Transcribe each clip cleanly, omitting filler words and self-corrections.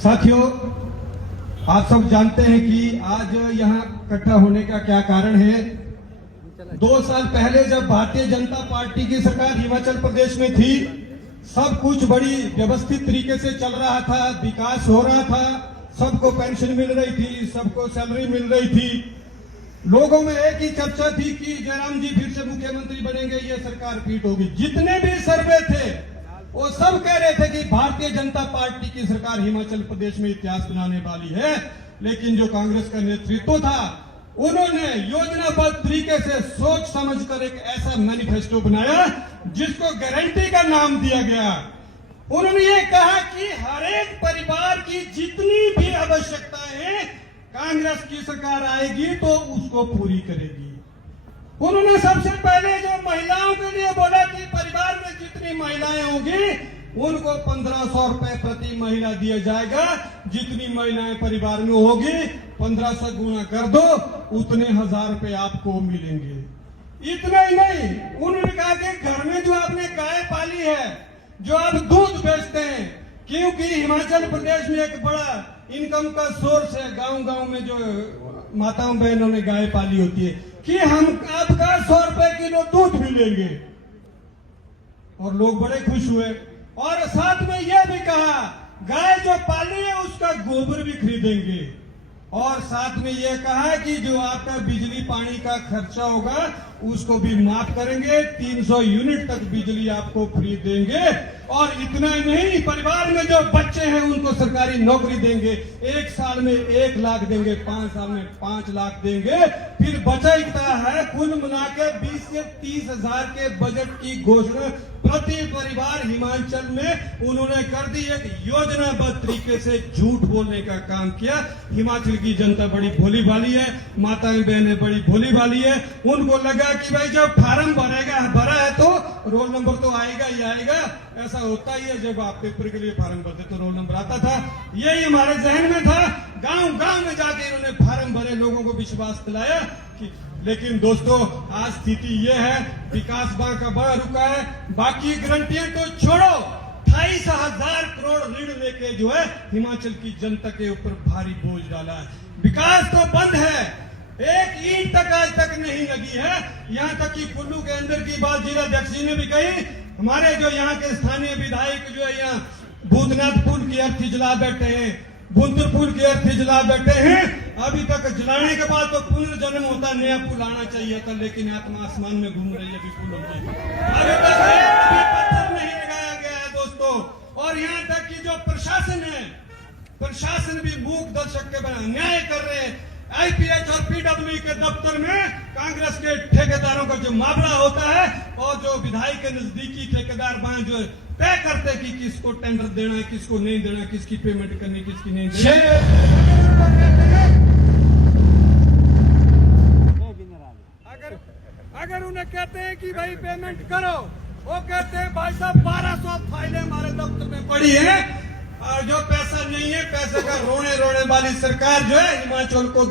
साथियों, आप सब जानते हैं कि आज यहाँ इकट्ठा होने का क्या कारण है। 2 साल पहले जब भारतीय जनता पार्टी की सरकार हिमाचल प्रदेश में थी, सब कुछ बड़ी व्यवस्थित तरीके से चल रहा था, विकास हो रहा था, सबको पेंशन मिल रही थी, सबको सैलरी मिल रही थी। लोगों में एक ही चर्चा थी कि जयराम जी फिर से मुख्यमंत्री बनेंगे, ये सरकार पीट होगी। जितने भी सर्वे थे वो सब कह रहे थे कि भारतीय जनता पार्टी की सरकार हिमाचल प्रदेश में इतिहास बनाने वाली है। लेकिन जो कांग्रेस का नेतृत्व था, उन्होंने योजनाबद्ध तरीके से सोच समझकर एक ऐसा मैनिफेस्टो बनाया जिसको गारंटी का नाम दिया गया। उन्होंने ये कहा कि हर एक परिवार की जितनी भी आवश्यकताएं हैं, कांग्रेस की सरकार आएगी तो उसको पूरी करेगी। उन्होंने सबसे पहले जो महिलाओं के लिए बोला कि परिवार में जितनी महिलाएं होंगी उनको 1500 रुपए प्रति महिला दिया जाएगा। जितनी महिलाएं परिवार में होगी 1500 गुणा कर दो, उतने 1000 रुपए आपको मिलेंगे। इतना ही नहीं, उन्होंने कहा कि घर में जो आपने गाय पाली है, जो आप दूध बेचते हैं, क्योंकि हिमाचल प्रदेश में एक बड़ा इनकम का सोर्स है, गांव-गांव में जो माताओं बहनों ने गाय पाली होती है, कि हम आपका 100 रुपए किलो दूध भी लेंगे। और लोग बड़े खुश हुए। और साथ में यह भी कहा गाय जो पाली है उसका गोबर भी खरीदेंगे। और साथ में यह कहा कि जो आपका बिजली पानी का खर्चा होगा उसको भी माफ करेंगे, 300 यूनिट तक बिजली आपको फ्री देंगे। और इतना ही नहीं, परिवार में जो बच्चे हैं उनको सरकारी नौकरी देंगे। 1 साल में 1 लाख देंगे, 5 साल में 5 लाख देंगे। फिर बचा इतना है, कुल मिला के 20 से 30 हजार के बजट की घोषणा प्रति परिवार हिमाचल में उन्होंने कर दी। एक योजनाबद्ध तरीके से झूठ बोलने का काम किया। हिमाचल की जनता बड़ी भोली भाली है, माताएं बहनें बड़ी भोली भाली है। उनको लगा कि भाई जब फार्म भरा है तो रोल नंबर तो आएगा ही आएगा। ऐसा होता ही है, जब आप पेपर के लिए फार्म भरते तो रोल नंबर आता था। यही हमारे जहन में था। गांव-गांव में जाके इन्होंने फार्म भरे, लोगों को विश्वास दिलाया कि। लेकिन दोस्तों, आज स्थिति यह है, विकास बैंक का बड़ा रुका है। बाकी गारंटियां तो छोड़ो, 28,000 करोड़ ऋण लेके जो है हिमाचल की जनता के ऊपर भारी बोझ डाला है। विकास तो बंद है, एक ईंट तक आज तक नहीं लगी है। यहाँ तक कि कुल्लू के अंदर की बात जिलाध्यक्ष जी ने भी कही। हमारे जो यहाँ के स्थानीय विधायक जो है यहाँ भूतनाथ पुल की अर्थी जला बैठे हैं, बुंदर पुल की अर्थी जला बैठे हैं। अभी तक जलाने के बाद तो पुनर्जन्म होता, नया पुल आना चाहिए था, लेकिन आत्मा आसमान में घूम रही है अभी पुलों की। अभी तक पत्थर नहीं लगाया गया है दोस्तों। और यहाँ तक कि जो प्रशासन है, प्रशासन भी मूक दर्शक के बना न्याय कर रहे हैं। आईपीएच और पीडब्ल्यू के दफ्तर में कांग्रेस के ठेकेदारों का जो मामला होता है, और जो विधायक के नजदीकी ठेकेदार वहां जो तय करते कि किसको टेंडर देना है, किसको नहीं देना, किसकी पेमेंट करनी, किसकी नहीं देनी। अगर उन्हें कहते हैं कि भाई पेमेंट करो, वो कहते हैं भाई साहब 1200 फाइलें हमारे दफ्तर में पड़ी है, और जो पैसा नहीं है, पैसे का रोने वाली सरकार जो है हिमाचल को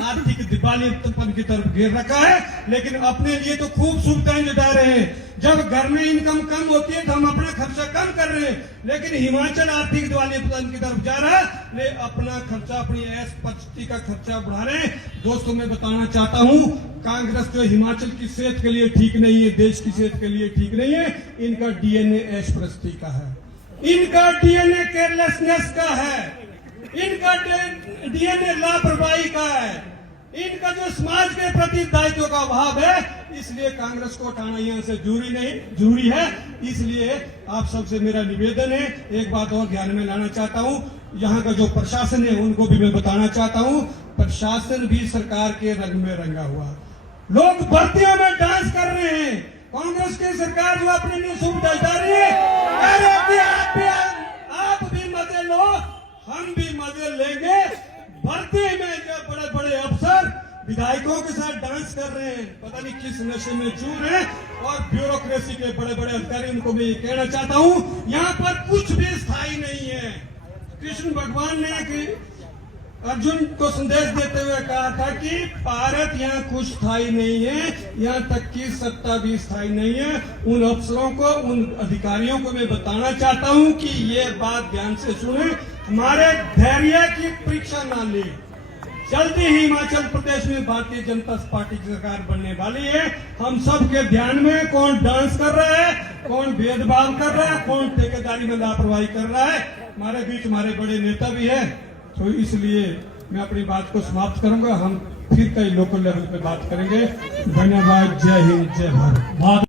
आर्थिक दिवालियापन की तरफ घेर रखा है। लेकिन अपने लिए तो खूब सुविधाएं जुटा रहे हैं। जब घर में इनकम कम होती है तो हम अपना खर्चा कम कर रहे हैं, लेकिन हिमाचल आर्थिक दिवालियापन की तरफ जा रहा है। अपना खर्चा, अपनी ऐश पचती का खर्चा बढ़ा रहे हैं। दोस्तों, मैं बताना चाहता हूँ, कांग्रेस जो हिमाचल की सेहत के लिए ठीक नहीं है, देश की सेहत के लिए ठीक नहीं है। इनका डीएनए ऐश परस्ती का है, इनका डीएनए केयरलेसनेस का है, इनका डीएनए लापरवाही का है, इनका जो समाज के प्रति दायित्व का अभाव है। इसलिए कांग्रेस को हटाना यहाँ से जरूरी है। इसलिए आप सबसे मेरा निवेदन है, एक बात और ध्यान में लाना चाहता हूँ। यहाँ का जो प्रशासन है उनको भी मैं बताना चाहता हूँ, प्रशासन भी सरकार के रंग में रंगा हुआ। लोग भर्तियों में डांस कर रहे हैं। कांग्रेस की सरकार जो अपने लिए सुविधा डाल रही है, आप भी मजे लो, हम भी मजे लेंगे। भर्ती में जो बड़े बड़े अफसर विधायकों के साथ डांस कर रहे हैं, पता नहीं किस नशे में चूर हैं। और ब्यूरोक्रेसी के बड़े बड़े अधिकारी, उनको मैं ये कहना चाहता हूँ, यहाँ पर कुछ भी स्थायी नहीं है। कृष्ण भगवान ने अर्जुन को संदेश देते हुए कहा था कि भारत यहाँ कुछ स्थायी नहीं है, यहाँ तक की सत्ता भी स्थायी नहीं है। उन अफसरों को, उन अधिकारियों को मैं बताना चाहता हूँ कि ये बात ध्यान से सुने हमारे धैर्य की परीक्षा ना ले। जल्दी ही हिमाचल प्रदेश में भारतीय जनता पार्टी की सरकार बनने वाली है। हम सब के ध्यान में कौन डांस कर रहा है, कौन भेदभाव कर रहा है, कौन ठेकेदारी में लापरवाही कर रहा है। हमारे बीच हमारे बड़े नेता भी है, तो इसलिए मैं अपनी बात को समाप्त करूंगा। हम फिर कई लोकल लेवल पे बात करेंगे। धन्यवाद। जय हिंद, जय भारत।